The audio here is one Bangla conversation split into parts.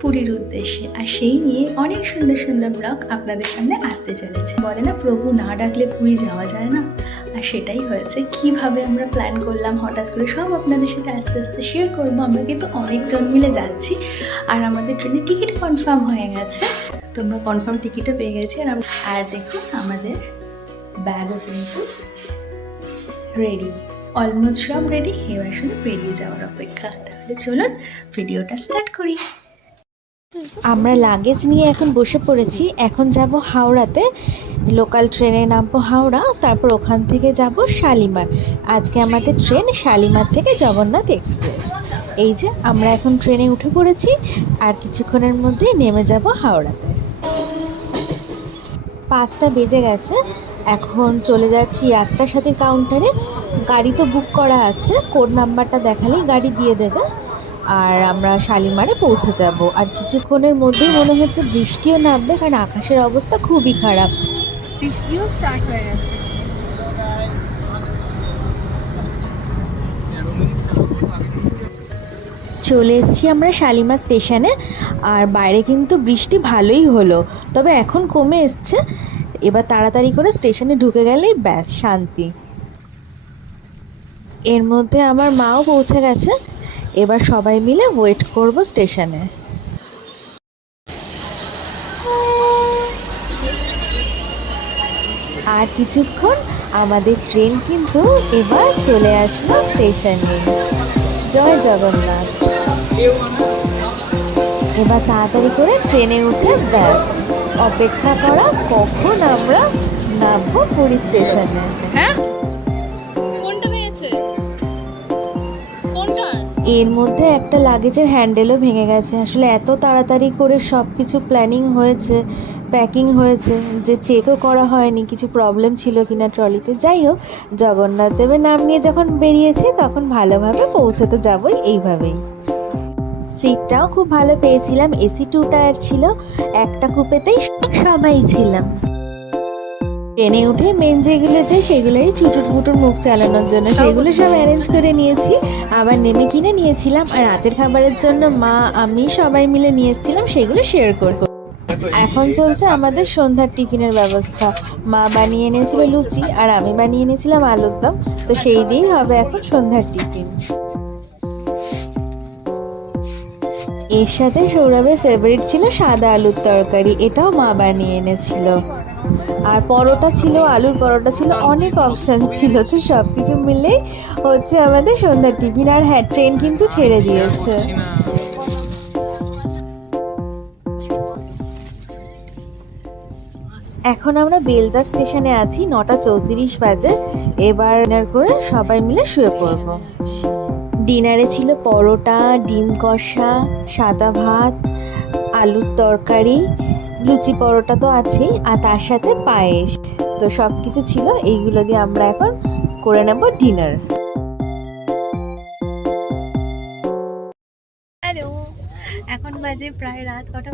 পুরীর উদ্দেশ্যে, আর সেই নিয়ে অনেক সুন্দর সুন্দর ব্লগ আপনাদের সামনে আসতে চলেছে। বলে না, প্রভু না ডাকলে পুরী যাওয়া যায় না, আর সেটাই হয়েছে। কিভাবে আমরা প্ল্যান করলাম হঠাৎ করে সব আপনাদের সাথে আস্তে আস্তে শেয়ার করবো। আমরা কিন্তু অনেকজন মিলে যাচ্ছি, আর আমাদের ট্রেনের টিকিট কনফার্ম হয়ে গেছে। তোমরা কনফার্ম টিকিটও পেয়ে গেছি। আর দেখুন আমাদের ব্যাগও কিন্তু রেডি, অলমোস্ট সব রেডি। এবার শুধু বেরিয়ে যাওয়ার অপেক্ষা। তাহলে চলুন ভিডিওটা স্টার্ট করি। আমরা লাগেজ নিয়ে এখন বসে পড়েছি। এখন যাব হাওড়াতে, লোকাল ট্রেনে নামবো হাওড়া, তারপর ওখান থেকে যাব শালিমার। আজকে আমাদের ট্রেন শালিমার থেকে জগন্নাথ এক্সপ্রেস। এই যে আমরা এখন ট্রেনে উঠে পড়েছি, আর কিছুক্ষণের মধ্যেই নেমে যাব হাওড়াতে। 5টা বেজে গেছে। এখন চলে যাচ্ছি যাত্রা সাথীর কাউন্টারে। গাড়ি তো বুক করা আছে, কোড নাম্বারটা দেখালেই গাড়ি দিয়ে দেবে, আর আমরা শালিমারে পৌঁছে যাব। আর কিছুক্ষণের মধ্যেই মনে হচ্ছে বৃষ্টিও নামবে, কারণ আকাশের অবস্থা খুবই খারাপ। বৃষ্টিও স্টার্ট হয়ে গেছে। চলে এসেছি আমরা শালিমার স্টেশনে, আর বাইরে কিন্তু বৃষ্টি ভালোই হলো, তবে এখন কমে এসছে। এবার তাড়াতাড়ি করে স্টেশনে ঢুকে গেলেই ব্যাস শান্তি। এর মধ্যে আমার মাও পৌঁছে গেছে। এবার সবাই মিলে ওয়েট করব স্টেশনে। আর কিছুক্ষণ আমাদের ট্রেন কিন্তু এবার চলে আসলো স্টেশনে। জয় জগন্নাথ। এবার তাড়াতাড়ি করে ট্রেনে উঠে ব্যাস অপেক্ষা করা কখন আমরা নামবো পুরী স্টেশনে। হ্যাঁ, কোনটা পেয়েছে? কোনটা? এর মধ্যে একটা লাগেজের হ্যান্ডেলও ভেঙে গেছে। আসলে এত তাড়াতাড়ি করে সব কিছু প্ল্যানিং হয়েছে, প্যাকিং হয়েছে, যে চেকও করা হয়নি কিছু প্রবলেম ছিল কিনা ট্রলিতে। যাই হোক, জগন্নাথ দেবের নাম নিয়ে যখন বেরিয়েছি তখন ভালোভাবে পৌঁছতে যাবই এইভাবেই। সিটটাও খুব ভালো পেয়েছিলাম, এসি 2 টায়ার ছিল, একটা কুপেতেই সবাই ছিলাম। ট্রেনে উঠে মেন যেগুলো যে সেগুলোই চুটুর মুটুর মুখ চালানোর জন্য সেগুলো সব অ্যারেঞ্জ করে নিয়েছি। আবার নেমে কিনে নিয়েছিলাম, আর রাতের খাবারের জন্য মা আমি সবাই মিলে নিয়ে এসেছিলাম, সেগুলো শেয়ার করবো। এখন চলছে আমাদের সন্ধ্যার টিফিনের ব্যবস্থা। মা বানিয়ে এনেছিল লুচি, আর আমি বানিয়ে এনেছিলাম আলুর দম। তো সেই দিয়েই হবে এখন সন্ধ্যার টিফিন। এর সাথে সৌরভের ফেভারিট ছিল সাদা আলুর তরকারি, এটাও মা বানিয়ে এনেছিল। আর পরোটা ছিল, আলুর পরোটা ছিল, অনেক অপশান ছিল। তো সব কিছু মিলেই হচ্ছে আমাদের সন্ধ্যার টিফিন। আর হ্যাঁ, ট্রেন কিন্তু ছেড়ে দিয়েছে। এখন আমরা বেলদা স্টেশনে আছি, 9:34 বাজে। এবার ডিনার করে সবাই মিলে শুয়ে পড়ব। ডিনারে ছিল পরোটা, ডিম কষা, সাদা ভাত, আলুর তরকারি, লুচি পরোটা তো আছেই, আর তার সাথে পায়েস। তো সব কিছু ছিল, এইগুলো দিয়ে আমরা এখন করে নেব ডিনার। হ্যালো, এখন বাজে প্রায় রাত কটা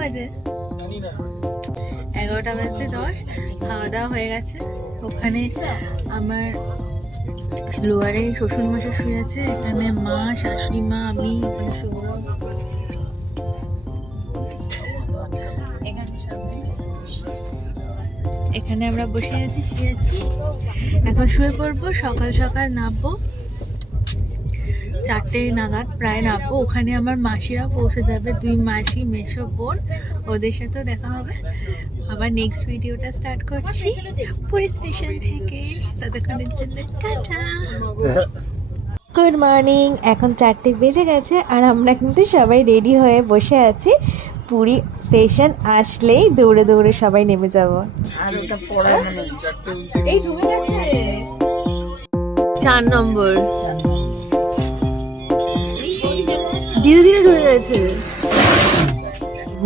বাজে? 11:10। খাওয়া দাওয়া হয়ে গেছে। ওখানে আমার লোয়ারে শ্বশুর মশাই শুয়ে আছে, এখানে মা, শাশুড়ি মা, আমি, এখানে সৌরভ, এখানে আমরা বসে আছি, শুয়েছি। এখন শুয়ে পড়বো। সকাল সকাল নামবো, 4টে নাগাদ প্রায় নামবো। ওখানে আমার মাসিরা পৌঁছে যাবে, 2 মাসি, মেসো বোন, ওদের সাথেও দেখা হবে। আবার নেক্সট ভিডিওটা স্টার্ট করছি পুরী স্টেশন থেকে। ততক্ষণের জন্য টাটা। Good morning. এখন 4টে বেজে গেছে, আর আমরা কিন্তু সবাই রেডি হয়ে বসে আছি। পুরী স্টেশন আসলেই দৌড়ে দৌড়ে সবাই নেমে যাব। এই ঢুকে গেছে 4 নম্বর, ধীরে ধীরে ঢুকে গেছে।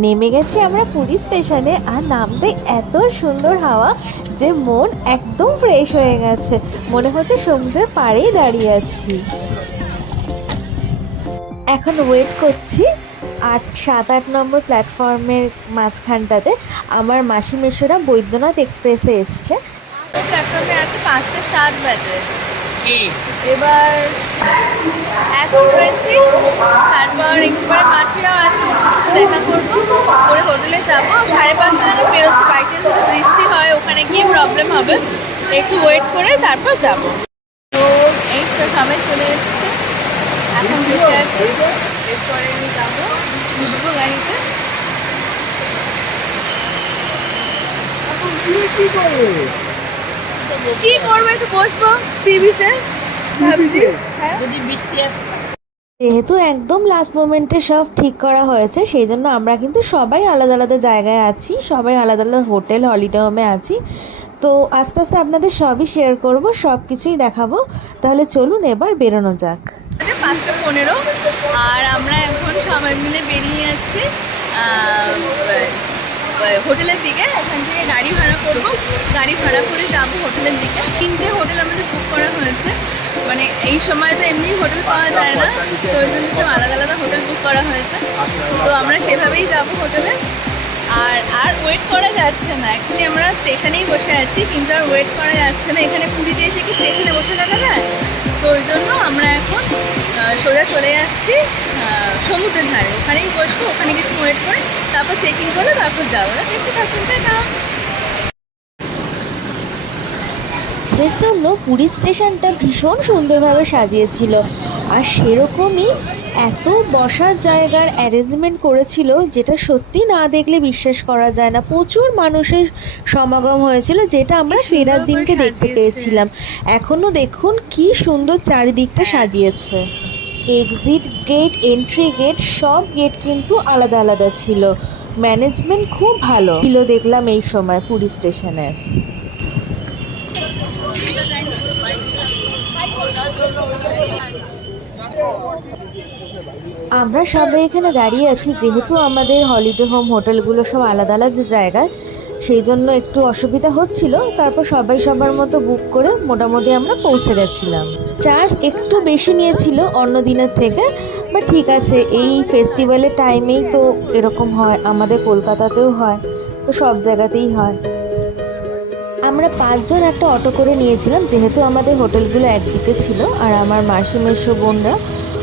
নেমে গেছি আমরা পুরী স্টেশনে, আর নামতে এত সুন্দর হাওয়া যে মন একদম ফ্রেশ হয়ে গেছে। মনে হচ্ছে সমুদ্রের পাড়েই দাঁড়িয়ে আছি। এখন ওয়েট করছি 7-8 নম্বর প্ল্যাটফর্মের মাঝখানটাতে। আমার মাসি মেশোরা বৈদ্যনাথ এক্সপ্রেসে এসছে। প্ল্যাটফর্মে আছে 5:07 বাজে। এবার এখন রয়েছি, তারপর একটু পরে মাসিরাও দেখা করবো, করে হোটেলে যাবো। 5:30 নাগাদ বেরোচ্ছি, বাইকের যদি বৃষ্টি হয় ওখানে গিয়ে প্রবলেম হবে, একটু ওয়েট করে তারপর যাবো। তো এই তো সবাই চলে এসছে, এখন বসে আছি, এরপরে আমি যাবো, উঠবো গাড়িতে। কি করবো, একটু বসবো সি বিচে ভাবছি। হ্যাঁ, যদি বৃষ্টি আসে। যেহেতু একদম লাস্ট মোমেন্টে সব ঠিক করা হয়েছে, সেই জন্য আমরা কিন্তু সবাই আলাদা আলাদা জায়গায় আছি, সবাই আলাদা আলাদা হোটেল হলিডে হোমে আছি। তো আস্তে আস্তে আপনাদের সবই শেয়ার করব, সব কিছুই দেখাবো। তাহলে চলুন এবার বেরোনো যাক। 5:15 আর আমরা এখন সবাই মিলে বেরিয়ে যাচ্ছি হোটেলের দিকে। এখান থেকে গাড়ি ভাড়া করবো, গাড়ি ভাড়া করে যাবো হোটেলের দিকে। 3টে হোটেল আমাদের বুক করা হয়েছে, মানে এই সময় তো এমনি হোটেল পাওয়া যায় না, তো ওই জন্য সব আলাদা আলাদা হোটেল বুক করা হয়েছে। তো আমরা সেভাবেই যাবো হোটেলে। আর ওয়েট করা যাচ্ছে না, অ্যাকচুয়ালি আমরা স্টেশনেই বসে আছি, কিন্তু আর ওয়েট করা যাচ্ছে না। এখানে পুরীতে এসে কি স্টেশনে বসে থাকা যায়? তো ওই জন্য আমরা এখন সোজা চলে যাচ্ছি সমুদ্রের ধারে, ওখানেই বসবো, ওখানে কিছু ওয়েট করে তারপর চেকিং করে তারপর যাবো। দেখতে থাকুন, তাই না? এর জন্য পুরী স্টেশনটা ভীষণ সুন্দরভাবে সাজিয়েছিল, আর সেরকমই এত বসার জায়গার অ্যারেঞ্জমেন্ট করেছিল যেটা সত্যি না দেখলে বিশ্বাস করা যায় না। প্রচুর মানুষের সমাগম হয়েছিল, যেটা আমরা ফেরার দিনকে দেখতে পেয়েছিলাম। এখনও দেখুন কি সুন্দর চারিদিকটা সাজিয়েছে। এক্সিট গেট, এন্ট্রি গেট, সব গেট কিন্তু আলাদা আলাদা ছিল। ম্যানেজমেন্ট খুব ভালো ছিল দেখলাম এই সময় পুরী স্টেশনের। আমরা সবাই এখানে দাঁড়িয়ে আছি, যেহেতু আমাদের হলিডে হোম হোটেলগুলো সব আলাদা আলাদা জায়গায়, সেই জন্য একটু অসুবিধা হচ্ছিল। তারপর সবাই সবার মতো বুক করে মোটামুটি আমরা পৌঁছে গেছিলাম। চার্জ একটু বেশি নিয়েছিল অন্য দিনের থেকে, বা ঠিক আছে, এই ফেস্টিভ্যালের টাইমেই তো এরকম হয়, আমাদের কলকাতাতেও হয়, তো সব জায়গাতেই হয়। আমরা 5 জন একটা অটো করে নিয়েছিলাম, যেহেতু আমাদের হোটেলগুলো একদিকে ছিল, আর আমার মাসি মেসো বোনরা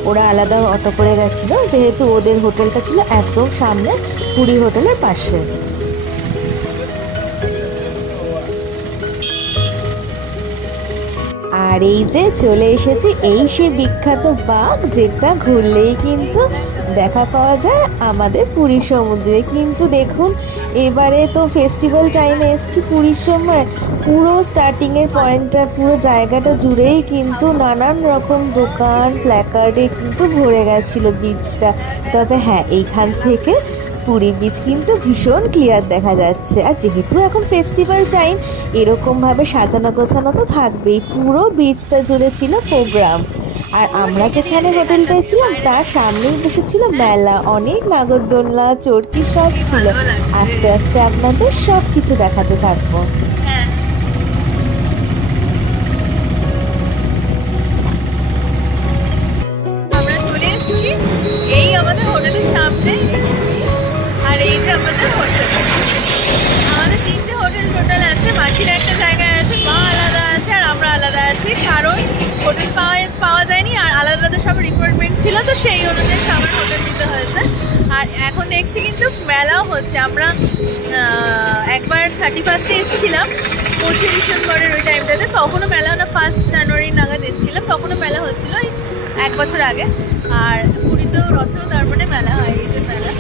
ওরা আলাদা অটো করে গেছিলো, যেহেতু ওদের হোটেলটা ছিল একদম সামনে পুরী হোটেলের পাশে। আর এই যে চলে এসেছি, এই সে বিখ্যাত বাঘ, যেটা ঘুরলেই কিন্তু দেখা পাওয়া যায় আমাদের পুরীর সমুদ্রে। কিন্তু দেখুন, এবারে তো ফেস্টিভ্যাল টাইমে এসেছি পুরীর সময়, পুরো স্টার্টিংয়ের পয়েন্টটা, পুরো জায়গাটা জুড়েই কিন্তু নানান রকম দোকান প্ল্যাকার্ডে কিন্তু ভরে গেছিলো বিচটা। তবে হ্যাঁ, এইখান থেকে পুরী বিচ কিন্তু ভীষণ ক্লিয়ার দেখা যাচ্ছে। আর যেহেতু এখন ফেস্টিভ্যাল টাইম, এরকমভাবে সাজানো গোছানো তো থাকবেই। পুরো বিচটা জুড়ে ছিল প্রোগ্রাম। আর আমরা যেখানে হোটেলটায় ছিলাম তার সামনেই বসেছিল মেলা, অনেক নাগরদোলনা, চরকি সব ছিল। আস্তে আস্তে আপনাদের সব কিছু দেখাতে থাকবো। আমরা চলে এসেছি এই আমাদের হোটেলের সামনে, আর এই যে আমাদের হোটেল। আমাদের 3টে হোটেল টোটাল আছে, মাটির একটা জায়গায় আছে, মা আলাদা আছে আর আমরা আলাদা আছি, কারণ হোটেল পাওয়া যায়নি, আর আলাদা আলাদা সব রিকোয়ারমেন্ট ছিল, তো সেই অনুযায়ী সবার হোটেল নিতে হয়েছে। আর এখন দেখছি কিন্তু মেলাও হচ্ছে। আমরা একবার 31-এ এসেছিলাম, 25 ডিসেম্বরের ওই টাইমটাতে, তখনও মেলা না, 1 জানুয়ারি নাগাদ এসেছিলাম, তখনও মেলা হচ্ছিল, ওই 1 বছর আগে। আর পুরীতেও রথেও তার মানে মেলা হয়, এই যে মেলা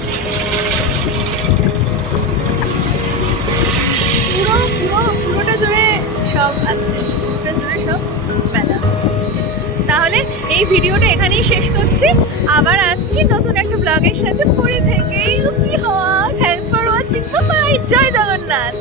পুরোটা জুড়ে সব আছে, পুরোটা জুড়ে সব মেলা। তাহলে এই ভিডিওটা এখানেই শেষ করছি, আবার আসছি নতুন একটা ব্লগের সাথে পুরী থেকে। থ্যাংকস ফর ওয়াচিং, বাই, জয় জগন্নাথ।